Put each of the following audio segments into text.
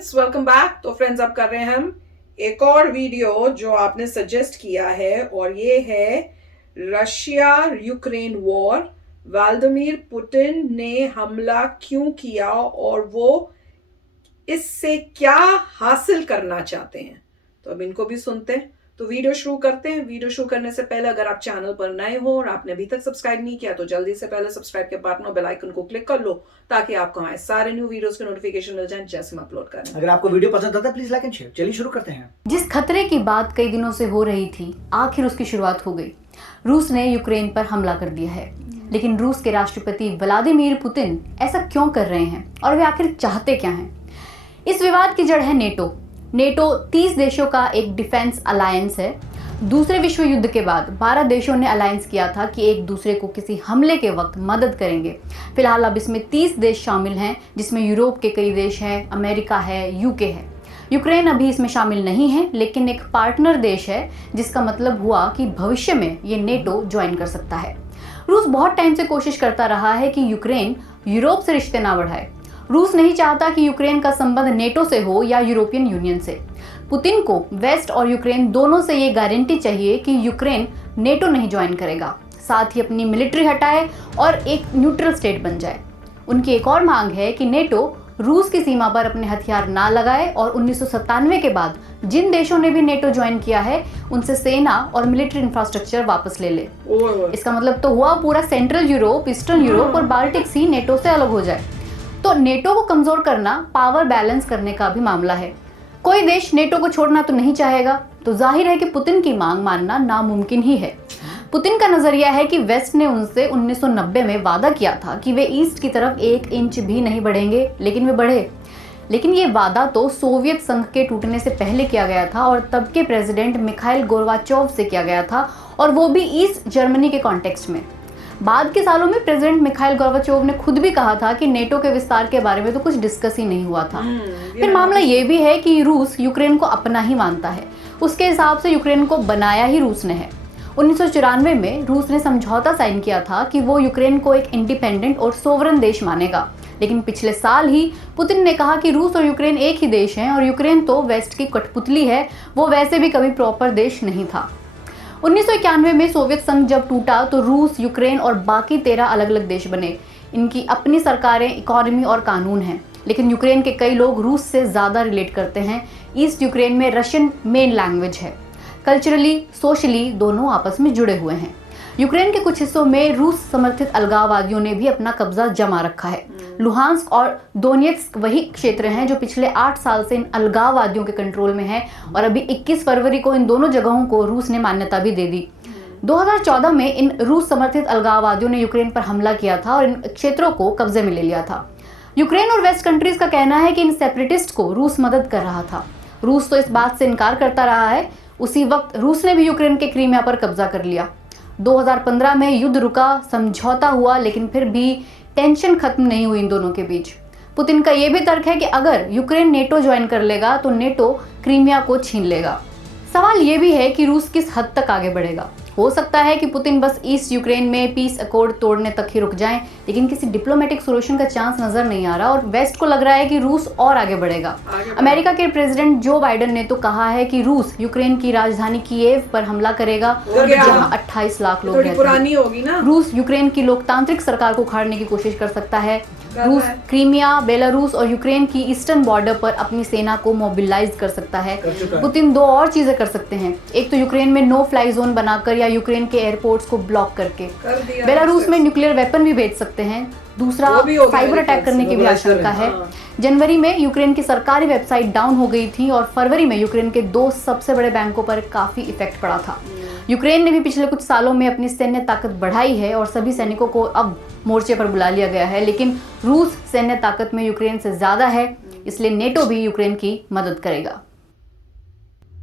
Friends, welcome back. तो friends, अब कर रहे हैं हम एक और वीडियो जो आपने सजेस्ट किया है, और ये है Russia Ukraine war. Vladimir Putin ने हमला क्यों किया और वो इससे क्या हासिल करना चाहते हैं। तो अब इनको भी सुनते हैं। तो वीडियो शुरू करते हैं। वीडियो शुरू करने से पहले अगर आप चैनल पर नए हो और आपने अभी तक सब्सक्राइब नहीं किया तो जल्दी से पहले सब्सक्राइब के बटन और बेल आइकन को क्लिक कर लो, ताकि आपको हमारे सारे न्यू वीडियोस के नोटिफिकेशन मिल जाएं जैसे हम अपलोड करें। अगर आपको वीडियो पसंद आता है प्लीज लाइक एंड शेयर। चलिए शुरू करते हैं। जिस खतरे की बात कई दिनों से हो रही थी, आखिर उसकी शुरुआत हो गई। रूस ने यूक्रेन पर हमला कर दिया है, लेकिन रूस के राष्ट्रपति व्लादिमीर पुतिन ऐसा क्यों कर रहे हैं और वे आखिर चाहते क्या हैं? इस विवाद की जड़ है नेटो। नेटो 30 देशों का एक डिफेंस अलायंस है। दूसरे विश्व युद्ध के बाद 12 देशों ने अलायंस किया था कि एक दूसरे को किसी हमले के वक्त मदद करेंगे। फिलहाल अब इसमें 30 देश शामिल हैं, जिसमें यूरोप के कई देश हैं, अमेरिका है, यूके है। यूक्रेन अभी इसमें शामिल नहीं है, लेकिन एक पार्टनर देश है, जिसका मतलब हुआ कि भविष्य में ये नेटो ज्वाइन कर सकता है। रूस बहुत टाइम से कोशिश करता रहा है कि यूक्रेन यूरोप से रिश्ते ना बढ़ाए। रूस नहीं चाहता कि यूक्रेन का संबंध नेटो से हो या यूरोपियन यूनियन से। पुतिन को वेस्ट और यूक्रेन दोनों से ये गारंटी चाहिए कि यूक्रेन नेटो नहीं ज्वाइन करेगा, साथ ही अपनी मिलिट्री हटाए और एक न्यूट्रल स्टेट बन जाए। उनकी एक और मांग है कि नेटो रूस की सीमा पर अपने हथियार ना लगाए और 1997 के बाद जिन देशों ने भी नेटो ज्वाइन किया है उनसे सेना और मिलिट्री इंफ्रास्ट्रक्चर वापस ले ले। इसका मतलब तो हुआ पूरा सेंट्रल यूरोप, ईस्टर्न यूरोप और बाल्टिक सी नेटो से अलग हो जाए। तो नेटो को कमजोर करना पावर बैलेंस करने का भी मामला है। कोई देश नेटो को छोड़ना तो नहीं चाहेगा, तो जाहिर है कि पुतिन की मांग मानना नामुमकिन ही है। पुतिन का नजरिया है कि वेस्ट ने उनसे 1990 में वादा किया था कि वे ईस्ट की तरफ 1 इंच भी नहीं बढ़ेंगे, लेकिन वे बढ़े। लेकिन ये वादा तो सोवियत संघ के टूटने से पहले किया गया था और तब के प्रेसिडेंट मिखाइल गोर्बाचोव से किया गया था, और वो भी ईस्ट जर्मनी के कॉन्टेक्स्ट में। बाद के सालों में प्रेसिडेंट मिखाइल गोर्बाचोव ने खुद भी कहा था कि नेटो के विस्तार के बारे में तो कुछ डिस्कस ही नहीं हुआ था। फिर मामला ये भी है कि रूस यूक्रेन को अपना ही मानता है। उसके हिसाब से यूक्रेन को बनाया ही रूस ने है। 1994 में रूस ने समझौता साइन किया था कि वो यूक्रेन को एक इंडिपेंडेंट और सोवरन देश मानेगा, लेकिन पिछले साल ही पुतिन ने कहा कि रूस और यूक्रेन एक ही देश हैं और यूक्रेन तो वेस्ट की कठपुतली है, वो वैसे भी कभी प्रॉपर देश नहीं था। 1991 में सोवियत संघ जब टूटा तो रूस, यूक्रेन और बाकी 13 अलग अलग देश बने। इनकी अपनी सरकारें, इकोनॉमी और कानून हैं, लेकिन यूक्रेन के कई लोग रूस से ज़्यादा रिलेट करते हैं। ईस्ट यूक्रेन में रशियन मेन लैंग्वेज है। कल्चरली, सोशली दोनों आपस में जुड़े हुए हैं। यूक्रेन के कुछ हिस्सों में रूस समर्थित अलगाववादियों ने भी अपना कब्जा जमा रखा है। लुहांस्क और दोनेत्स्क वही क्षेत्र हैं जो पिछले 8 साल से इन अलगाववादियों के कंट्रोल में है, और अभी 21 फरवरी को इन दोनों जगहों को रूस ने मान्यता भी दे दी। 2014 में इन रूस समर्थित अलगाववादियों ने यूक्रेन पर हमला किया था और इन क्षेत्रों को कब्जे में ले लिया था। यूक्रेन और वेस्ट कंट्रीज का कहना है कि इन सेपरेटिस्ट को रूस मदद कर रहा था। रूस तो इस बात से इनकार करता रहा है। उसी वक्त रूस ने भी यूक्रेन के क्रीमिया पर कब्जा कर लिया। 2015 में युद्ध रुका, समझौता हुआ, लेकिन फिर भी टेंशन खत्म नहीं हुई इन दोनों के बीच। पुतिन का यह भी तर्क है कि अगर यूक्रेन नेटो ज्वाइन कर लेगा तो नेटो क्रीमिया को छीन लेगा। सवाल यह भी है कि रूस किस हद तक आगे बढ़ेगा। हो सकता है कि पुतिन बस ईस्ट यूक्रेन में पीस अकॉर्ड तोड़ने तक ही रुक जाएं, लेकिन किसी डिप्लोमेटिक सोल्यूशन का चांस नजर नहीं आ रहा और वेस्ट को लग रहा है कि रूस और आगे बढ़ेगा। अमेरिका के प्रेसिडेंट जो बाइडेन ने तो कहा है कि रूस यूक्रेन की राजधानी कीव पर हमला करेगा, जहां 28 लाख लोग रहते हैं। रूस यूक्रेन की लोकतांत्रिक सरकार को उखाड़ने की कोशिश कर सकता है। रूस क्रीमिया, बेलारूस और यूक्रेन की ईस्टर्न बॉर्डर पर अपनी सेना को मोबिलाइज कर सकता है। पुतिन 2 और चीजें कर सकते हैं। एक तो यूक्रेन में नो फ्लाई जोन बनाकर या यूक्रेन के एयरपोर्ट्स को ब्लॉक करके बेलारूस में न्यूक्लियर वेपन भी भेज सकते हैं। दूसरा, साइबर अटैक करने की भी आशंका है। जनवरी में यूक्रेन की सरकारी वेबसाइट डाउन हो गई थी और फरवरी में यूक्रेन के 2 सबसे बड़े बैंकों पर काफी इफेक्ट पड़ा था। यूक्रेन ने भी पिछले कुछ सालों में अपनी सैन्य ताकत बढ़ाई है और सभी सैनिकों को अब मोर्चे पर बुला लिया गया है, लेकिन रूस सैन्य ताकत में यूक्रेन से ज्यादा है, इसलिए नेटो भी यूक्रेन की मदद करेगा।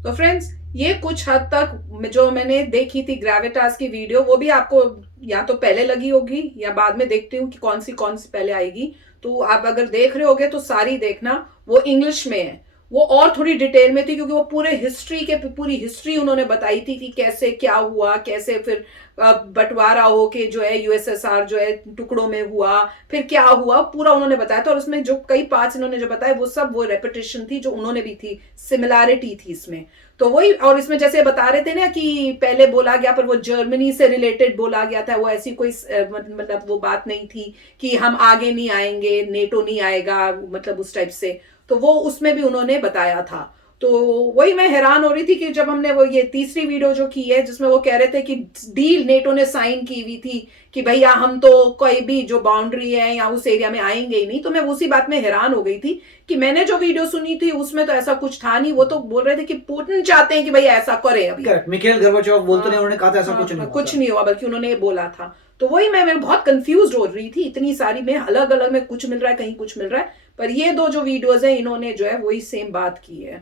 तो फ्रेंड्स, ये कुछ हद तक जो मैंने देखी थी ग्रेविटास की वीडियो, वो भी आपको या तो पहले लगी होगी या बाद में देखती हूँ कि कौन सी पहले आएगी। तो आप अगर देख रहे होगे तो सारी देखना, वो इंग्लिश में है। वो और थोड़ी डिटेल में थी, क्योंकि वो पूरी हिस्ट्री उन्होंने बताई थी कि कैसे क्या हुआ, कैसे फिर बंटवारा हो के जो है यूएसएसआर जो है टुकड़ों में हुआ, फिर क्या हुआ पूरा उन्होंने बताया था। और उसमें जो कई पार्ट्स इन्होंने जो बताए वो सब वो रेपिटेशन थी जो उन्होंने भी थी, सिमिलैरिटी थी इसमें। तो वही, और इसमें जैसे बता रहे थे ना कि पहले बोला गया पर वो जर्मनी से रिलेटेड बोला गया था, वो ऐसी कोई मतलब वो बात नहीं थी कि हम आगे नहीं आएंगे, नेटो नहीं आएगा, मतलब उस टाइप से। तो वो उसमें भी उन्होंने बताया था। तो वही मैं हैरान हो रही थी कि जब हमने वो ये तीसरी वीडियो जो की है जिसमें वो कह रहे थे कि डील नेटो ने साइन की हुई थी कि भैया हम तो कोई भी जो बाउंड्री है या उस एरिया में आएंगे ही नहीं, तो मैं उसी बात में हैरान हो गई थी कि मैंने जो वीडियो सुनी थी उसमें तो ऐसा कुछ था नहीं। वो तो बोल रहे थे कि पुतिन चाहते हैं कि भैया ऐसा करे अभी। मिखाइल गोर्बाचोव बोलते नहीं, उन्होंने कहा था ऐसा कुछ नहीं हुआ, बल्कि उन्होंने ये बोला था। तो वही मैं बहुत कंफ्यूज हो रही थी, इतनी सारी में अलग अलग में कुछ मिल रहा है, कहीं कुछ मिल रहा है, पर ये दो जो वीडियोज है इन्होंने जो है वही सेम बात की है।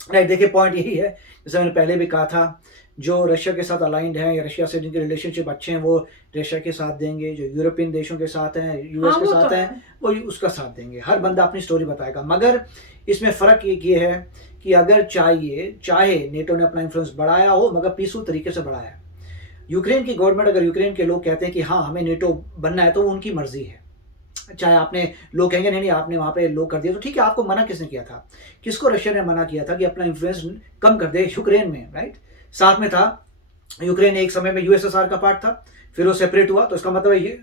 नहीं, देखिए पॉइंट यही है, जैसे मैंने पहले भी कहा था, जो रशिया के साथ अलाइंड हैं या रशिया से जिनके रिलेशनशिप अच्छे हैं वो रशिया के साथ देंगे, जो यूरोपियन देशों के साथ हैं, यूएस के साथ हैं, वो उसका साथ देंगे। हर बंदा अपनी स्टोरी बताएगा, मगर इसमें फ़र्क ये है कि अगर चाहे नेटो ने अपना इन्फ्लुएंस बढ़ाया हो, मगर पीसफुल तरीके से बढ़ाया है। यूक्रेन की गवर्नमेंट, अगर यूक्रेन के लोग कहते हैं कि हाँ हमें नेटो बनना है, तो वो उनकी मर्जी है। चाहे आपने लोग कहेंगे नहीं आपने वहां पे लोग कर दिया, तो ठीक है, आपको मना किसने किया था? किसको रशिया ने मना किया था कि अपना इन्फ्लुएंस कम कर दे यूक्रेन में, राइट? साथ में था यूक्रेन एक समय में यूएसएसआर का पार्ट था, फिर वो सेपरेट हुआ, तो इसका मतलब है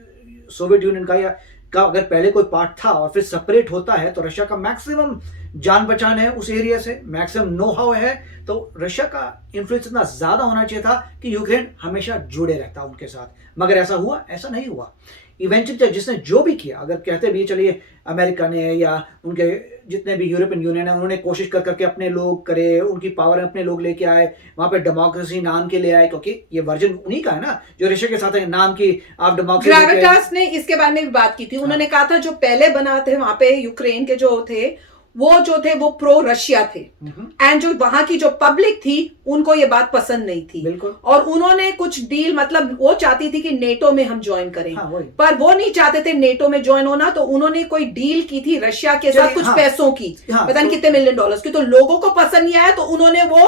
सोवियत यूनियन का अगर पहले कोई पार्ट था और फिर सेपरेट होता है, तो रशिया का मैक्सिमम जान पहचान है उस एरिया से, मैक्सिमम नो हाउ है, तो रशिया का इन्फ्लुएंस इतना ज्यादा होना चाहिए था कि यूक्रेन हमेशा जुड़े रहता उनके साथ। मगर ऐसा हुआ? ऐसा नहीं हुआ। इवेंचुअली जिसने जो भी किया, अगर कहते भी चलिए अमेरिका ने या उनके जितने भी यूरोपियन यूनियन है, उन्होंने कोशिश कर करके अपने लोग करे, उनकी पावर में अपने लोग लेके आए, वहां पे डेमोक्रेसी नाम के ले आए, क्योंकि ये वर्जन उन्हीं का है ना जो रशिया के साथ है, नाम की आप डेमोक्रेसी। ग्रेविटास ने इसके बारे में भी बात की थी। उन्होंने कहा था जो पहले बना थे वहां पे यूक्रेन के जो थे वो प्रो रशिया थे, एंड जो वहां की जो पब्लिक थी उनको ये बात पसंद नहीं थी। बिल्कुल। और उन्होंने कुछ डील, मतलब वो चाहती थी कि नेटो में हम ज्वाइन करें, हाँ, पर वो नहीं चाहते थे नेटो में ज्वाइन होना, तो उन्होंने कोई डील की थी रशिया के साथ कुछ पैसों की, पता नहीं कितने मिलियन डॉलर्स की, तो लोगों को पसंद नहीं आया, तो उन्होंने वो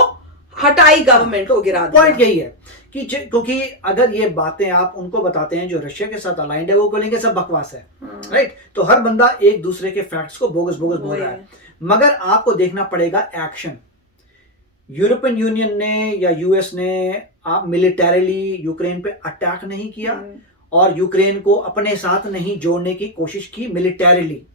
हटाई, गवर्नमेंट को गिरा दिया। पॉइंट यही है कि क्योंकि अगर ये बातें आप उनको बताते हैं जो रशिया के साथ अलाइंड है, वो बोलेंगे सब बकवास है, राइट? तो हर बंदा एक दूसरे के फैक्ट्स को बोगस बोल रहा है, मगर आपको देखना पड़ेगा एक्शन। यूरोपियन यूनियन ने या यूएस ने आप मिलिटरीली यूक्रेन पे अटैक नहीं किया और यूक्रेन को अपने साथ नहीं जोड़ने की कोशिश की मिलिटरीली।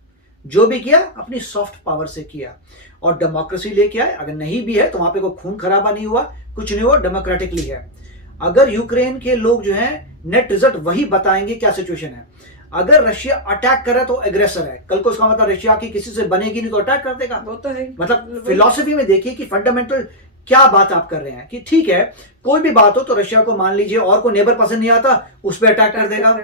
जो भी किया अपनी सॉफ्ट पावर से किया और डेमोक्रेसी लेके आए। अगर नहीं भी है तो वहां पे कोई खून खराबा नहीं हुआ, कुछ नहीं हुआ, डेमोक्रेटिकली है। अगर यूक्रेन के लोग जो हैं नेट रिजल्ट वही बताएंगे क्या सिचुएशन है। अगर रशिया अटैक करे तो एग्रेसर है, कल को इसका मतलब रशिया की किसी से बनेगी नहीं तो अटैक कर देगा। वो तो है। मतलब फिलॉसफी में देखिए कि फंडामेंटल क्या बात आप कर रहे हैं कि ठीक है कोई भी बात हो तो रशिया को मान लीजिए और कोई नेबर पसंद नहीं आता उस पर अटैक कर देगा,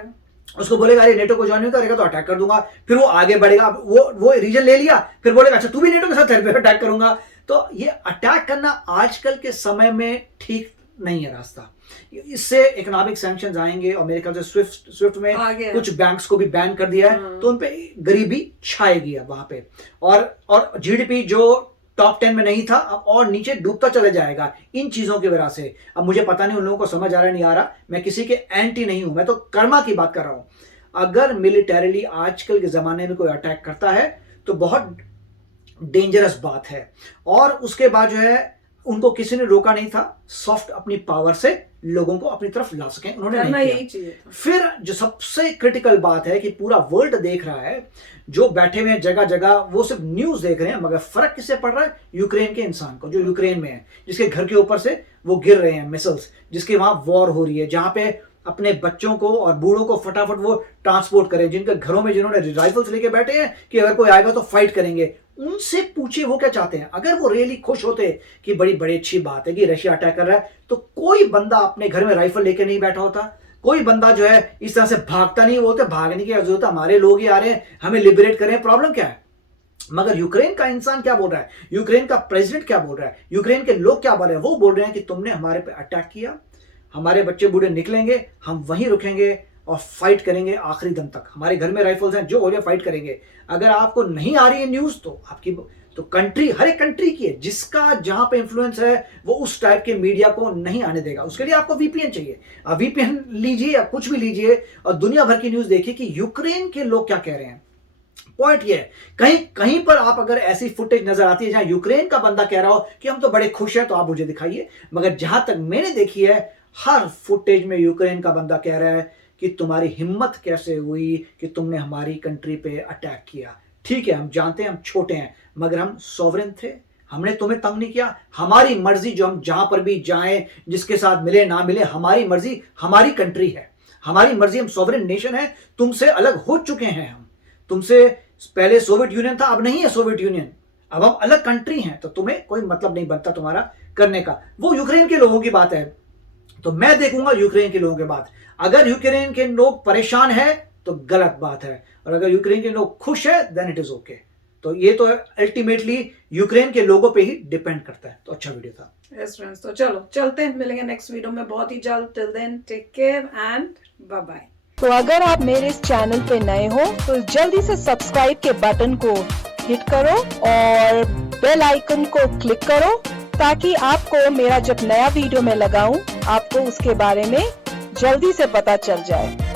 उसको बोलेगा अरे नेटो को ज्वाइन नहीं करेगा तो अटैक कर दूंगा, फिर वो आगे बढ़ेगा, वो रीजन ले लिया, फिर बोलेगा अच्छा तू भी नेटो के साथ अटैक करूंगा। तो ये अटैक करना आजकल के समय में ठीक नहीं है रास्ता। इससे इकोनॉमिक सैंक्शंस आएंगे और मेरे ख्याल से स्विफ्ट में कुछ बैंक्स को भी बैन कर दिया है, तो उन पे गरीबी छाएगी अब वहां पे, और जीडीपी जो टॉप 10 में नहीं था अब और नीचे डूबता चला जाएगा इन चीजों की वजह से। अब मुझे पता नहीं उन लोगों को समझ आ रहा नहीं आ रहा, मैं किसी के एंटी नहीं हूं, मैं तो कर्मा की बात कर रहा हूं। अगर मिलिटरीली आजकल के जमाने में कोई अटैक करता है तो बहुत डेंजरस बात है, और उसके बाद जो है उनको किसी ने रोका नहीं था, सॉफ्ट अपनी पावर से लोगों को अपनी तरफ ला सकें, उन्होंने नहीं किया। फिर जो सबसे क्रिटिकल बात है कि पूरा वर्ल्ड देख रहा है, जो बैठे हुए हैं जगह जगह वो सिर्फ न्यूज देख रहे हैं, मगर फर्क किससे पड़ रहा है? यूक्रेन के इंसान को, जो यूक्रेन में है, जिसके घर के ऊपर से वो गिर रहे हैं मिसाइल्स, जिसके वहां वॉर हो रही है, जहां पे अपने बच्चों को और बूढ़ों को फटाफट वो ट्रांसपोर्ट करें, जिनके घरों में जिन्होंने राइफल्स लेके बैठे हैं कि अगर कोई आएगा तो फाइट करेंगे, उनसे पूछिए वो क्या चाहते हैं। अगर वो रियली खुश होते कि बड़ी अच्छी बात है कि रशिया अटैक कर रहा है, तो कोई बंदा अपने घर में राइफल लेके नहीं बैठा होता, कोई बंदा जो है इस तरह से भागता नहीं, बोलते भागने की जरूरत है, हमारे लोग ही आ रहे हैं, हमें लिबरेट करें, प्रॉब्लम क्या है। मगर यूक्रेन का इंसान क्या बोल रहा है, यूक्रेन का प्रेसिडेंट क्या बोल रहा है, यूक्रेन के लोग क्या बोल रहे हैं? वो बोल रहे हैं कि तुमने हमारे पे अटैक किया, हमारे बच्चे बूढ़े निकलेंगे, हम वहीं रुकेंगे और फाइट करेंगे आखिरी दम तक, हमारे घर में राइफल्स हैं, जो हो जाए फाइट करेंगे। अगर आपको नहीं आ रही है न्यूज तो आपकी तो कंट्री हर एक कंट्री की है, जिसका जहां पे इन्फ्लुएंस है वो उस टाइप के मीडिया को नहीं आने देगा। उसके लिए आपको वीपीएन चाहिए। वीपीएन लीजिए या कुछ भी लीजिए और दुनिया भर की न्यूज देखिए कि यूक्रेन के लोग क्या कह रहे हैं। पॉइंट ये है, कहीं कहीं पर आप अगर ऐसी फुटेज नजर आती है जहां यूक्रेन का बंदा कह रहा हो कि हम तो बड़े खुश हैं, तो आप मुझे दिखाइए। मगर जहां तक मैंने देखी है, हर फुटेज में यूक्रेन का बंदा कह रहा है कि तुम्हारी हिम्मत कैसे हुई कि तुमने हमारी कंट्री पे अटैक किया। ठीक है, हम जानते हैं हम छोटे हैं, मगर हम सॉवरेन थे, हमने तुम्हें तंग नहीं किया। हमारी मर्जी, जो हम जहां पर भी जाएं, जिसके साथ मिले ना मिले, हमारी मर्जी, हमारी कंट्री है, हमारी मर्जी, हम सॉवरेन नेशन है। तुमसे अलग हो चुके हैं हम, तुमसे पहले सोवियत यूनियन था, अब नहीं है सोवियत यूनियन, अब हम अलग कंट्री हैं, तो तुम्हें कोई मतलब नहीं बनता तुम्हारा करने का। वो यूक्रेन के लोगों की बात है, तो मैं देखूंगा यूक्रेन के लोगों के बात। अगर यूक्रेन के लोग परेशान है तो गलत बात है, और अगर यूक्रेन के लोग खुश है देन इट इज ओके। तो ये तो अल्टीमेटली यूक्रेन के लोगों पे ही डिपेंड करता है। तो अच्छा वीडियो था। यस फ्रेंड्स, तो चलो चलते हैं, मिलेंगे नेक्स्ट वीडियो में बहुत ही जल्द। Till then take care and bye bye. तो अगर आप मेरे इस चैनल पे नए हो तो जल्दी से सब्सक्राइब के बटन को हिट करो और बेल आइकन को क्लिक करो, ताकि आपको मेरा जब नया वीडियो मैं लगाऊं आपको उसके बारे में जल्दी से पता चल जाए।